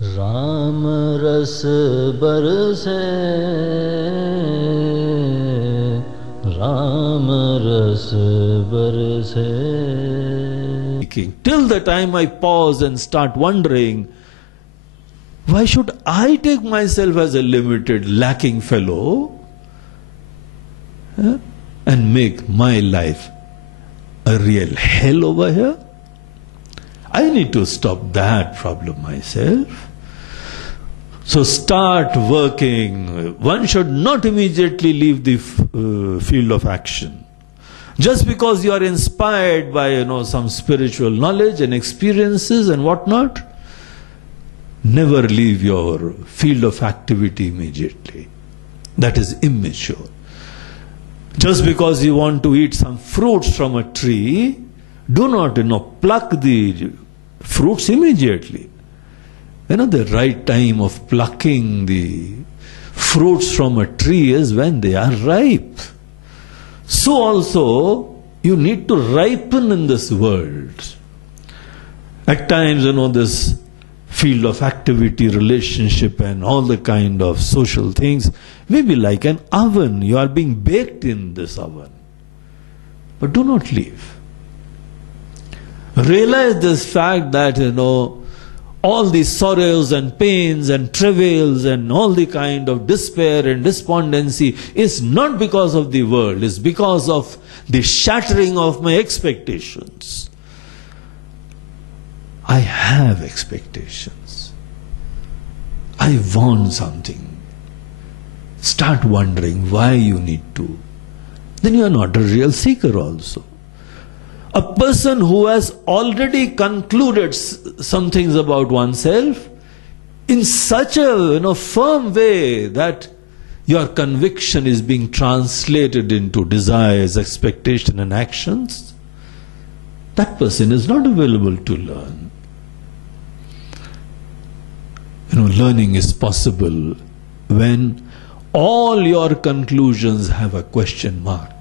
राम रस बरसे, राम रस बरसे. Till the time I pause and start wondering, why should I take myself as a limited, lacking fellow and make my life a real hell over here? I need to stop that problem myself. So start working. One should not immediately leave the field of action. Just because you are inspired by some spiritual knowledge and experiences and whatnot, never leave your field of activity immediately. That is immature. Just because you want to eat some fruits from a tree, do not pluck the fruits immediately. The right time of plucking the fruits from a tree is when they are ripe. So also, you need to ripen in this world. At times, this field of activity, relationship and all the kind of social things may be like an oven. You are being baked in this oven. But do not leave. Realize this fact that, all these sorrows and pains and travails and all the kind of despair and despondency is not because of the world, it's because of the shattering of my expectations. I have expectations. I want something. Start wondering why you need to. Then you are not a real seeker also. A person who has already concluded some things about oneself in such a firm way that your conviction is being translated into desires, expectation and actions, that person is not available to learn. Learning is possible when all your conclusions have a question mark.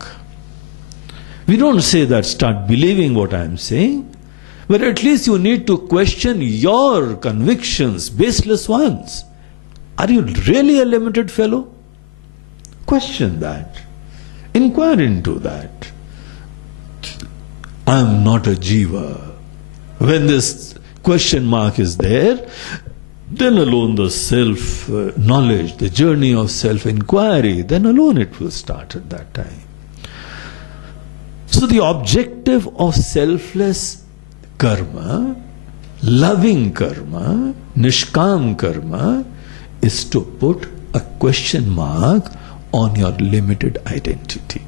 We don't say that start believing what I am saying, but at least you need to question your convictions, baseless ones. Are you really a limited fellow? Question that. Inquire into that. I am not a jiva. When this question mark is there, then alone the self-knowledge, the journey of self-inquiry, then alone it will start at that time. So the objective of selfless karma, loving karma, nishkam karma, is to put a question mark on your limited identity.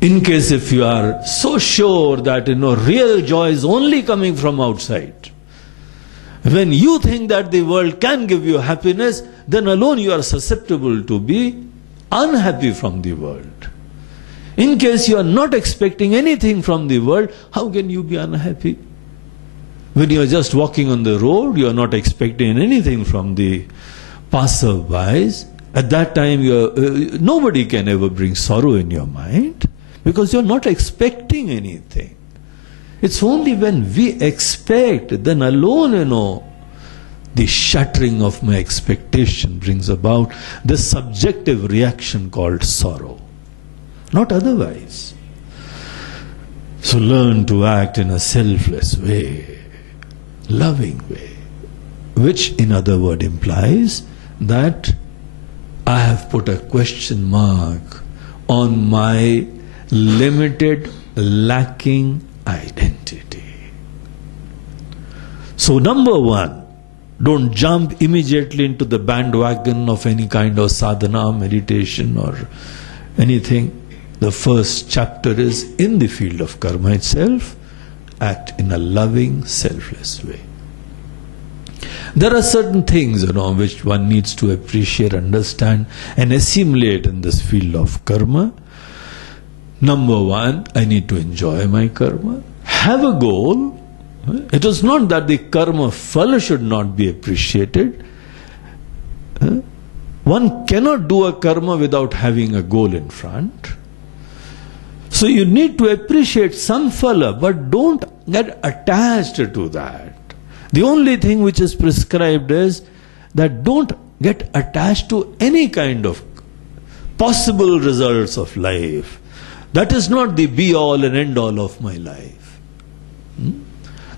In case if you are so sure that real joy is only coming from outside, when you think that the world can give you happiness, then alone you are susceptible to be unhappy from the world. In case you are not expecting anything from the world, how can you be unhappy? When you are just walking on the road, you are not expecting anything from the passerbys. At that time, nobody can ever bring sorrow in your mind because you are not expecting anything. It's only when we expect, then alone, the shattering of my expectation brings about the subjective reaction called sorrow. Not otherwise. So learn to act in a selfless way, loving way, which in other words implies that I have put a question mark on my limited, lacking identity. So number one, don't jump immediately into the bandwagon of any kind of sadhana, meditation or anything. The first chapter is in the field of karma itself. Act in a loving, selfless way. There are certain things, which one needs to appreciate, understand and assimilate in this field of karma. Number one, I need to enjoy my karma. Have a goal. It is not that the karma phala should not be appreciated. One cannot do a karma without having a goal in front. So you need to appreciate some phala, but don't get attached to that. The only thing which is prescribed is that don't get attached to any kind of possible results of life. That is not the be all and end all of my life.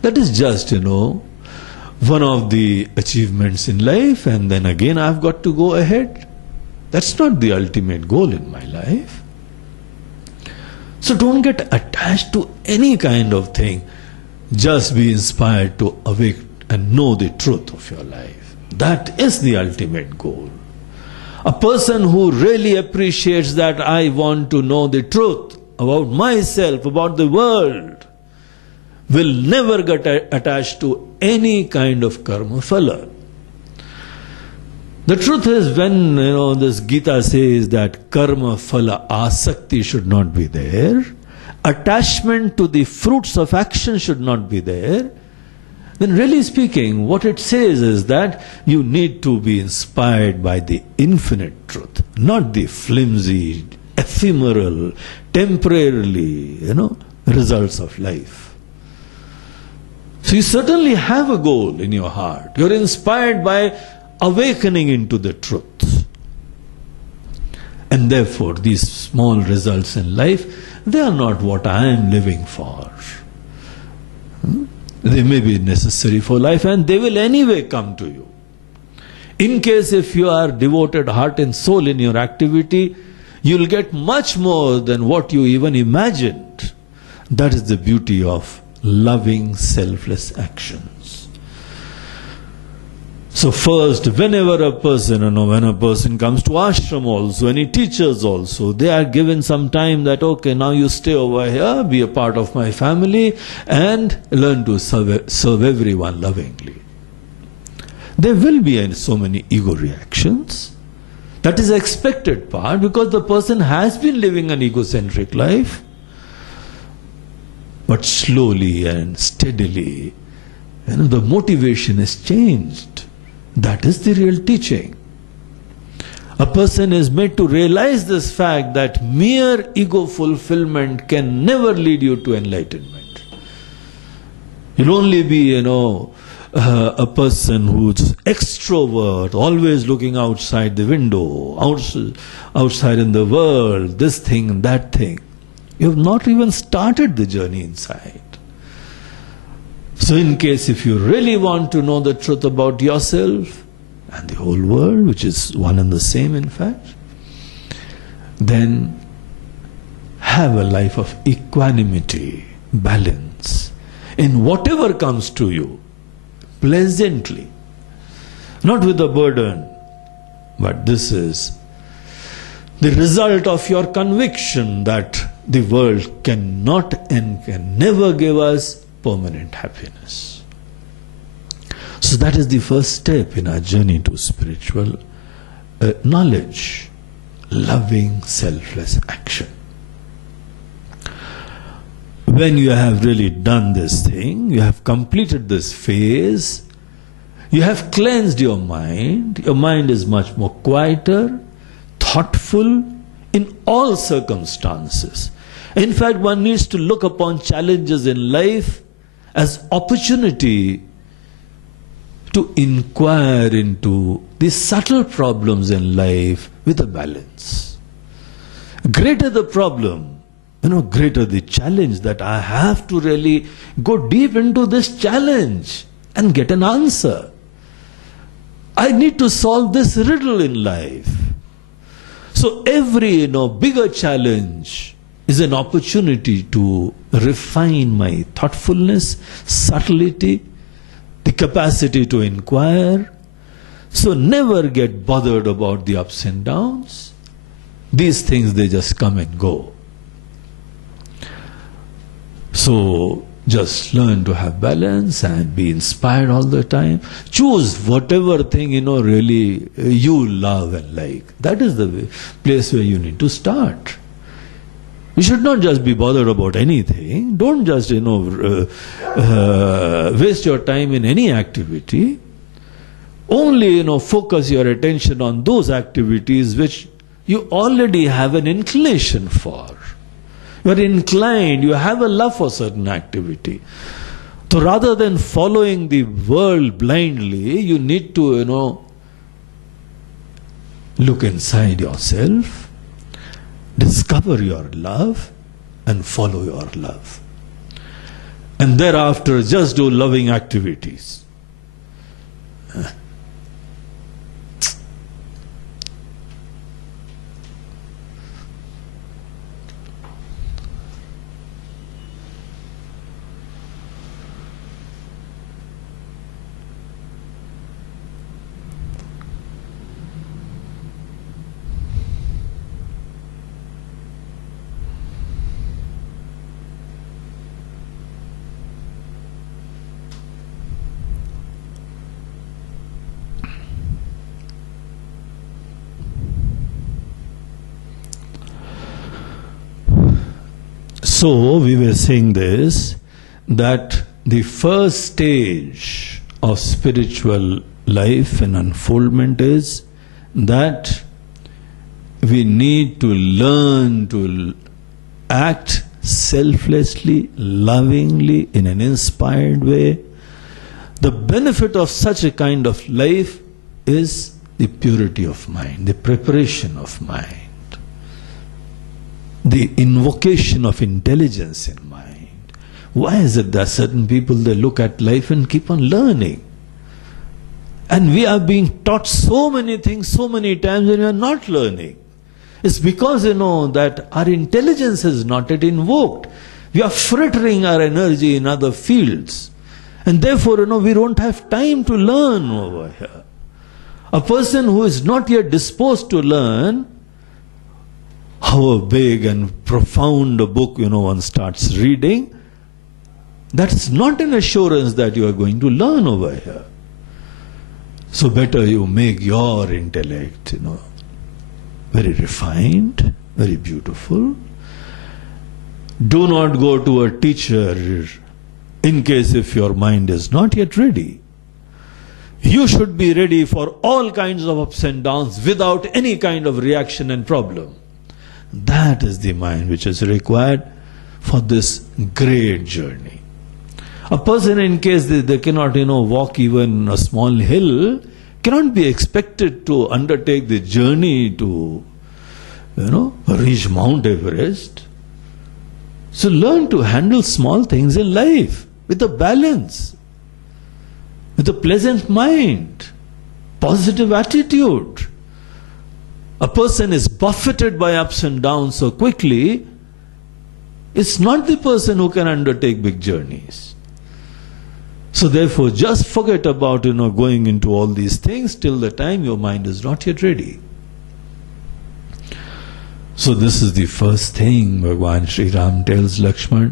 That is just, one of the achievements in life, and then again I've got to go ahead. That's not the ultimate goal in my life. So don't get attached to any kind of thing. Just be inspired to awake and know the truth of your life. That is the ultimate goal. A person who really appreciates that I want to know the truth about myself, about the world, will never get attached to any kind of karma phala. The truth is, when this Gita says that karma phala asakti should not be there, attachment to the fruits of action should not be there, then really speaking, what it says is that you need to be inspired by the infinite truth, not the flimsy, ephemeral, temporarily, results of life. So you certainly have a goal in your heart. You're inspired by awakening into the truth. And therefore, these small results in life, they are not what I am living for. They may be necessary for life, and they will anyway come to you. In case if you are devoted heart and soul in your activity, you'll get much more than what you even imagined. That is the beauty of loving, selfless actions. So first, whenever a person, when a person comes to ashram also, any teachers also, they are given some time that, okay, now you stay over here, be a part of my family, and learn to serve everyone lovingly. There will be so many ego reactions. That is the expected part, because the person has been living an egocentric life. But slowly and steadily, the motivation is changed. That is the real teaching. A person is made to realize this fact that mere ego fulfillment can never lead you to enlightenment. You'll only be, a person who's extrovert, always looking outside the window, outside in the world, this thing and that thing. You have not even started the journey inside. So in case if you really want to know the truth about yourself and the whole world, which is one and the same in fact, then have a life of equanimity, balance, in whatever comes to you, pleasantly, not with a burden, but this is the result of your conviction that the world cannot and can never give us permanent happiness. So that is the first step in our journey to spiritual knowledge, loving, selfless action. When you have really done this thing, you have completed this phase, you have cleansed your mind is much more quieter, thoughtful in all circumstances. In fact, one needs to look upon challenges in life as opportunity to inquire into the subtle problems in life with a balance. Greater the problem, greater the challenge that I have to really go deep into this challenge and get an answer. I need to solve this riddle in life. So every bigger challenge is an opportunity to refine my thoughtfulness, subtlety, the capacity to inquire. So never get bothered about the ups and downs. These things, they just come and go. So just learn to have balance and be inspired all the time. Choose whatever thing, really you love and like. That is the place where you need to start. You should not just be bothered about anything. Don't just, waste your time in any activity. Only, focus your attention on those activities which you already have an inclination for. You are inclined, you have a love for certain activity. So rather than following the world blindly, you need to, look inside yourself, discover your love, and follow your love. And thereafter, just do loving activities. So we were saying this, that the first stage of spiritual life and unfoldment is that we need to learn to act selflessly, lovingly, in an inspired way. The benefit of such a kind of life is the purity of mind, the preparation of mind, the invocation of intelligence in mind. Why is it that certain people, they look at life and keep on learning? And we are being taught so many things so many times and we are not learning. It's because, that our intelligence is not yet invoked. We are frittering our energy in other fields. And therefore, we don't have time to learn over here. A person who is not yet disposed to learn, however big and profound a book, one starts reading, that's not an assurance that you are going to learn over here. So better you make your intellect, very refined, very beautiful. Do not go to a teacher in case if your mind is not yet ready. You should be ready for all kinds of ups and downs without any kind of reaction and problem. That is the mind which is required for this great journey. A person, in case they cannot, walk even a small hill, cannot be expected to undertake the journey to, reach Mount Everest. So learn to handle small things in life with a balance, with a pleasant mind, positive attitude. A person is buffeted by ups and downs so quickly, it's not the person who can undertake big journeys. So therefore, just forget about, going into all these things till the time your mind is not yet ready. So this is the first thing Bhagavan Sri Ram tells Lakshman,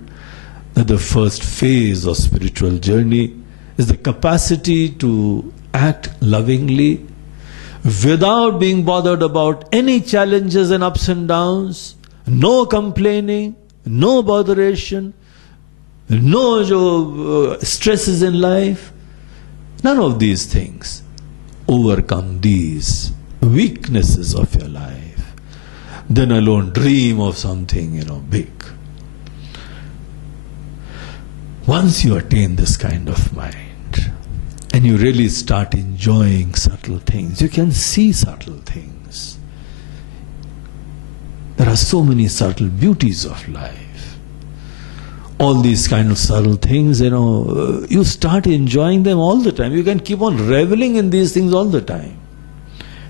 that the first phase of spiritual journey is the capacity to act lovingly, without being bothered about any challenges and ups and downs, no complaining, no botheration, no stresses in life, none of these things. Overcome these weaknesses of your life. Then alone dream of something, big. Once you attain this kind of mind, and you really start enjoying subtle things, you can see subtle things. There are so many subtle beauties of life. All these kind of subtle things, you start enjoying them all the time. You can keep on reveling in these things all the time.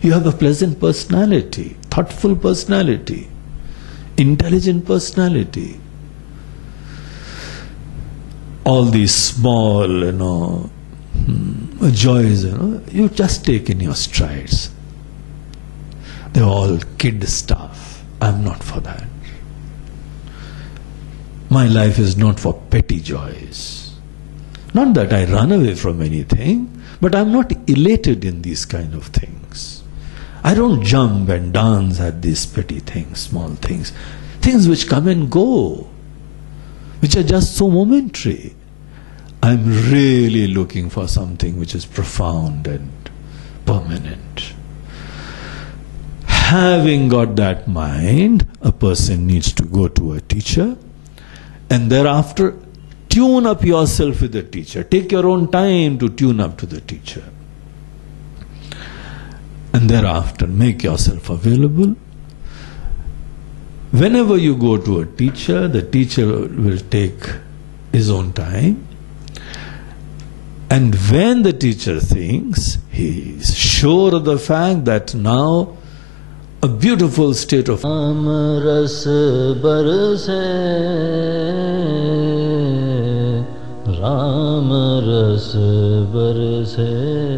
You have a pleasant personality, thoughtful personality, intelligent personality. All these small, joys, you just take in your strides. They're all kid stuff. I'm not for that. My life is not for petty joys. Not that I run away from anything, but I'm not elated in these kind of things. I don't jump and dance at these petty things, small things. Things which come and go, which are just so momentary. I'm really looking for something which is profound and permanent. Having got that mind, a person needs to go to a teacher and thereafter tune up yourself with the teacher. Take your own time to tune up to the teacher. And thereafter make yourself available. Whenever you go to a teacher, the teacher will take his own time. And when the teacher thinks, he is sure of the fact that now a beautiful state of Ram रस बरसे, राम रस बरसे।